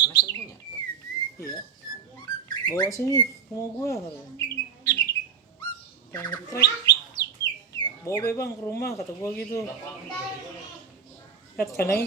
Anak kan punya. Iya. Bawa sini rumah gua katanya. Pengen nge-track. Bawa be bang ke rumah kata gua gitu. Kandangnya